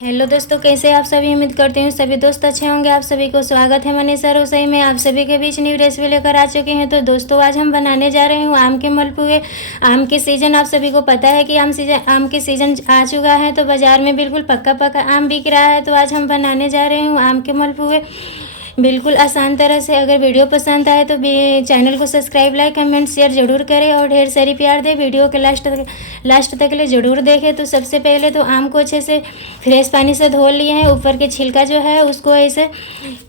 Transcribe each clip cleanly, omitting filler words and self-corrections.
Hello दोस्तों, कैसे आप सभी। उम्मीद करती हूँ सभी दोस्त अच्छे होंगे। आप सभी को स्वागत है मनीषा रसोई में। आप सभी के बीच न्यू रेसिपी लेकर आ चुके हैं। तो दोस्तों, आज हम बनाने जा रहे हूँ आम के मलपुए। आम के सीज़न आप सभी को पता है कि आम के सीज़न आ चुका है, तो बाज़ार में बिल्कुल पक्का पक्का आम बिक रहा है। तो आज हम बनाने जा रहे हूँ आम के मलपुए बिल्कुल आसान तरह से। अगर वीडियो पसंद आए तो चैनल को सब्सक्राइब, लाइक, कमेंट, शेयर जरूर करें और ढेर सारी प्यार दें। वीडियो के लास्ट तक ले ज़रूर देखें। तो सबसे पहले तो आम को अच्छे से फ्रेश पानी से धो लिए हैं। ऊपर के छिलका जो है उसको ऐसे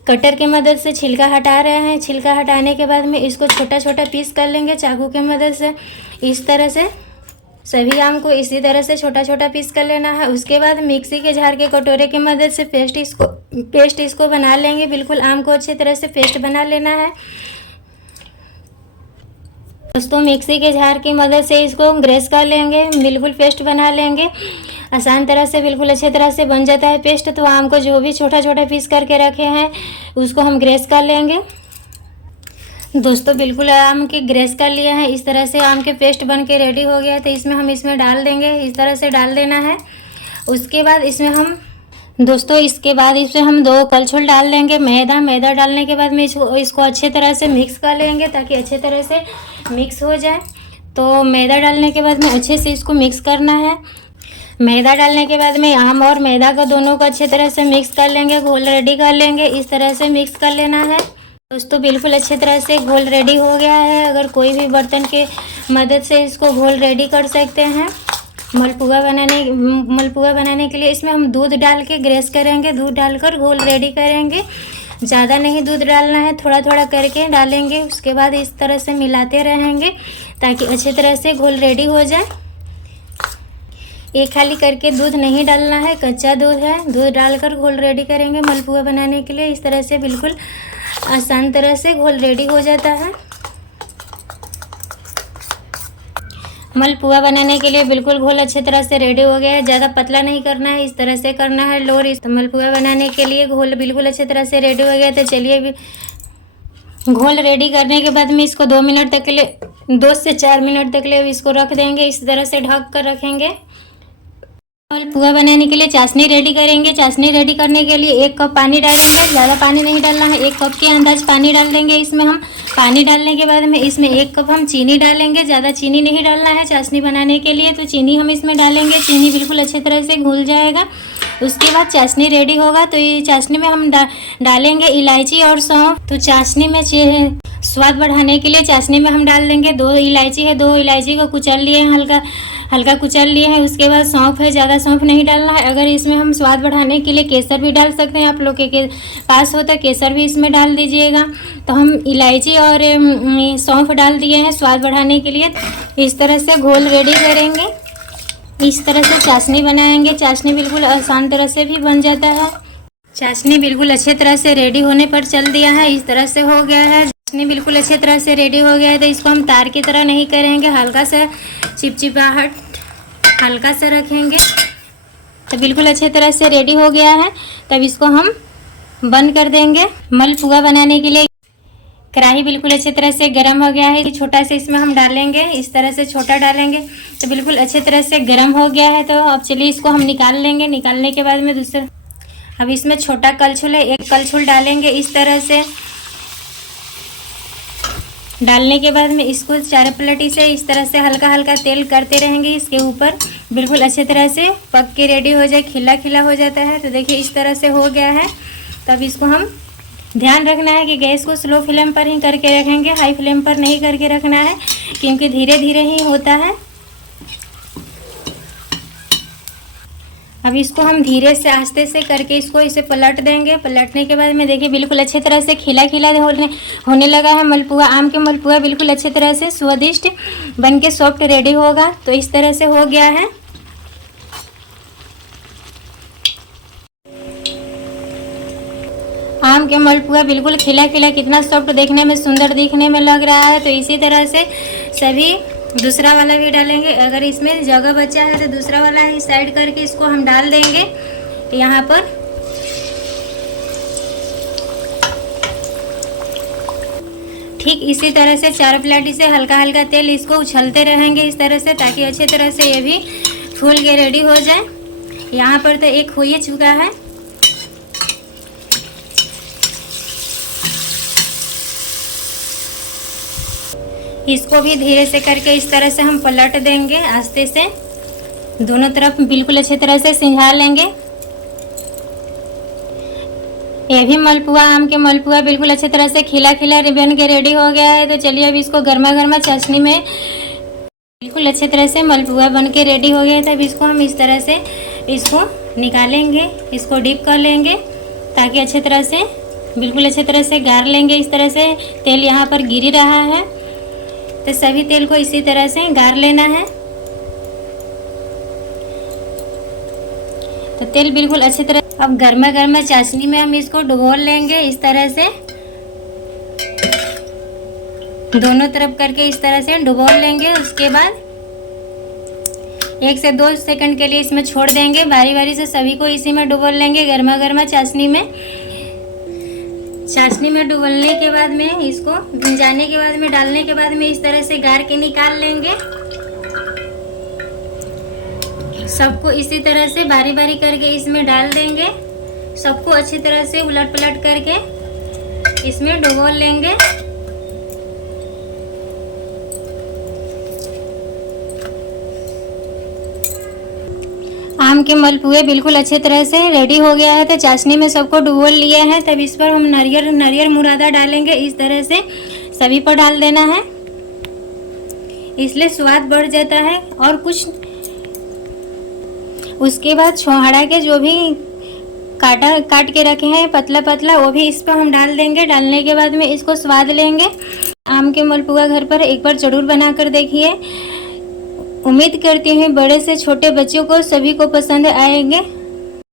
कटर की मदद से छिलका हटा रहे हैं। छिलका हटाने के बाद में इसको छोटा छोटा पीस कर लेंगे चाकू की मदद से। इस तरह से सभी आम को इसी तरह से छोटा छोटा पीस कर लेना है। उसके बाद मिक्सी के जार के कटोरे की मदद से पेस्ट इसको बना लेंगे। बिल्कुल आम को अच्छी तरह से पेस्ट बना लेना है दोस्तों। मिक्सी के जार की मदद से इसको ग्रेस कर लेंगे, बिल्कुल पेस्ट बना लेंगे आसान तरह से। बिल्कुल अच्छे तरह से बन जाता है पेस्ट। तो आम को जो भी छोटा छोटा पीस करके रखे हैं उसको हम ग्रेस कर लेंगे दोस्तों। बिल्कुल आम के ग्रेस कर लिए हैं। इस तरह से आम के पेस्ट बन के रेडी हो गया है। तो इसमें डाल देंगे, इस तरह से डाल देना है। उसके बाद इसमें हम इसमें हम 2 कलछुल डाल देंगे मैदा डालने के बाद में इसको अच्छे तरह से मिक्स कर लेंगे ताकि अच्छे तरह से मिक्स हो जाए। तो मैदा डालने के बाद में अच्छे से इसको मिक्स करना है। मैदा डालने के बाद में आम और मैदा को दोनों को अच्छे तरह से मिक्स कर लेंगे, घोल रेडी कर लेंगे। इस तरह से मिक्स कर लेना है दोस्तों। बिल्कुल अच्छे तरह से घोल रेडी हो गया है। अगर कोई भी बर्तन के मदद से इसको घोल रेडी कर सकते हैं मलपुआ बनाने के लिए। इसमें हम दूध डाल के ग्रेस करेंगे, दूध डालकर घोल रेडी करेंगे। ज़्यादा नहीं दूध डालना है, थोड़ा थोड़ा करके डालेंगे। उसके बाद इस तरह से मिलाते रहेंगे ताकि अच्छे तरह से घोल रेडी हो जाए। एक खाली करके दूध नहीं डालना है, कच्चा दूध है। दूध डालकर घोल रेडी करेंगे मलपुआ बनाने के लिए। इस तरह से बिल्कुल आसान तरह से घोल रेडी हो जाता है। मलपुआ बनाने के लिए बिल्कुल घोल अच्छे तरह से रेडी हो गया है। ज़्यादा पतला नहीं करना है, इस तरह से करना है लोर। इस मलपुआ बनाने के लिए घोल बिल्कुल अच्छे तरह से रेडी हो गया। तो चलिए घोल रेडी करने के बाद में इसको 2 मिनट तक के लिए 2 से 4 मिनट तक के लिए इसको रख देंगे। इस तरह से ढक कर रखेंगे। मलपुआ बनाने के लिए चाशनी रेडी करेंगे। चाशनी रेडी करने के लिए 1 कप पानी डालेंगे। ज़्यादा पानी नहीं डालना है, 1 कप के अंदाज पानी डाल देंगे। इसमें हम पानी डालने के बाद में इसमें 1 कप हम चीनी डालेंगे। ज़्यादा चीनी नहीं डालना है चाशनी बनाने के लिए। तो चीनी हम इसमें डालेंगे। चीनी बिल्कुल अच्छे तरह से घुल जाएगा। उसके बाद चाशनी रेडी होगा। तो ये चाशनी में हम डालेंगे इलायची और सौंफ। तो चाशनी में स्वाद बढ़ाने के लिए चाशनी में हम डाल देंगे 2 इलायची है। 2 इलायची को कुचल लिए हैं, हल्का कुचल लिए हैं। उसके बाद सौंफ है, ज़्यादा सौंफ नहीं डालना है। अगर इसमें हम स्वाद बढ़ाने के लिए केसर भी डाल सकते हैं, आप लोग के पास हो तो केसर भी इसमें डाल दीजिएगा। तो हम इलायची और सौंफ डाल दिए हैं स्वाद बढ़ाने के लिए। इस तरह से घोल रेडी करेंगे। इस तरह से चाशनी बनाएंगे। चाशनी बिल्कुल आसान तरह से भी बन जाता है। चाशनी बिल्कुल अच्छे तरह से रेडी होने पर चल दिया है। इस तरह से हो गया है। चाशनी बिल्कुल अच्छे तरह से रेडी हो गया है। तो इसको हम तार की तरह नहीं करेंगे, हल्का सा चिपचिपाहट हल्का सा रखेंगे। तो बिल्कुल अच्छे तरह से रेडी हो गया है। तब इसको हम बंद कर देंगे। मलपुआ बनाने के लिए कढ़ाई बिल्कुल अच्छे तरह से गर्म हो गया है। छोटा से इसमें हम डालेंगे, इस तरह से छोटा डालेंगे। तो बिल्कुल अच्छे तरह से गर्म हो गया है। तो अब चलिए इसको हम निकाल लेंगे। निकालने के बाद में अब इसमें छोटा कलछुल है, 1 कलछुल डालेंगे। इस तरह से डालने के बाद में इसको चारपलटी से इस तरह से हल्का हल्का तेल करते रहेंगे इसके ऊपर। बिल्कुल अच्छे तरह से पक के रेडी हो जाए, खिला खिला हो जाता है। तो देखिए इस तरह से हो गया है। तब इसको हम ध्यान रखना है कि गैस को स्लो फ्लेम पर ही करके रखेंगे, हाई फ्लेम पर नहीं करके रखना है, क्योंकि धीरे धीरे ही होता है। अब इसको हम धीरे से आस्ते से करके इसको इसे पलट देंगे। पलटने के बाद में देखिए बिल्कुल अच्छे तरह से खिला खिला होने लगा है मलपुआ। आम के मलपुआ बिल्कुल अच्छे तरह से स्वादिष्ट बन के सॉफ्ट रेडी होगा। तो इस तरह से हो गया है। आम के मलपुआ बिल्कुल खिला खिला कितना सॉफ्ट, देखने में सुंदर दिखने में लग रहा है। तो इसी तरह से सभी दूसरा वाला भी डालेंगे। अगर इसमें जगह बचा है तो दूसरा वाला ही साइड करके इसको हम डाल देंगे यहाँ पर। ठीक इसी तरह से चारपलटी से हल्का हल्का तेल इसको उछलते रहेंगे इस तरह से, ताकि अच्छे तरह से ये भी फूल के रेडी हो जाए। यहाँ पर तो एक हो ही चुका है। इसको भी धीरे से करके इस तरह से हम पलट देंगे, आस्ते से दोनों तरफ बिल्कुल अच्छी तरह से सिंघा लेंगे। ये भी मलपुआ, आम के मलपुआ बिल्कुल अच्छी तरह से खिला खिला बन के रेडी हो गया है। तो चलिए अब इसको गर्मा गर्मा चाशनी में बिल्कुल अच्छे तरह से मलपुआ बन के रेडी हो गया है। तब इसको हम इस तरह से इसको निकालेंगे, इसको डिप कर लेंगे ताकि अच्छे तरह से बिल्कुल अच्छे तरह से गार लेंगे। इस तरह से तेल यहाँ पर गिर रहा है, तो सभी तेल को इसी तरह से गार लेना है। तो तेल बिल्कुल अच्छी तरह, अब गर्मा गर्मा चाशनी में हम इसको डुबो लेंगे इस तरह से, दोनों तरफ करके इस तरह से डुबो लेंगे। उसके बाद 1 से 2 सेकंड के लिए इसमें छोड़ देंगे। बारी बारी से सभी को इसी में डुबो लेंगे गर्मा गर्मा चाशनी में। चाशनी में डुबोलने के बाद में, इसको भिंजाने के बाद में, डालने के बाद में इस तरह से गार के निकाल लेंगे। सबको इसी तरह से बारी बारी करके इसमें डाल देंगे। सबको अच्छी तरह से उलट पलट करके इसमें डुबो लेंगे। आम के मलपुए बिल्कुल अच्छे तरह से रेडी हो गया है। तो चाशनी में सबको डुबो लिया है। तब इस पर हम नारियल मुरादा डालेंगे। इस तरह से सभी पर डाल देना है, इसलिए स्वाद बढ़ जाता है। और कुछ उसके बाद छोहाड़ा के जो भी काट के रखे हैं पतला पतला, वो भी इस पर हम डाल देंगे। डालने के बाद में इसको स्वाद लेंगे। आम के मलपुआ घर पर एक बार ज़रूर बना कर देखिए। उम्मीद करती हूँ बड़े से छोटे बच्चों को सभी को पसंद आएंगे।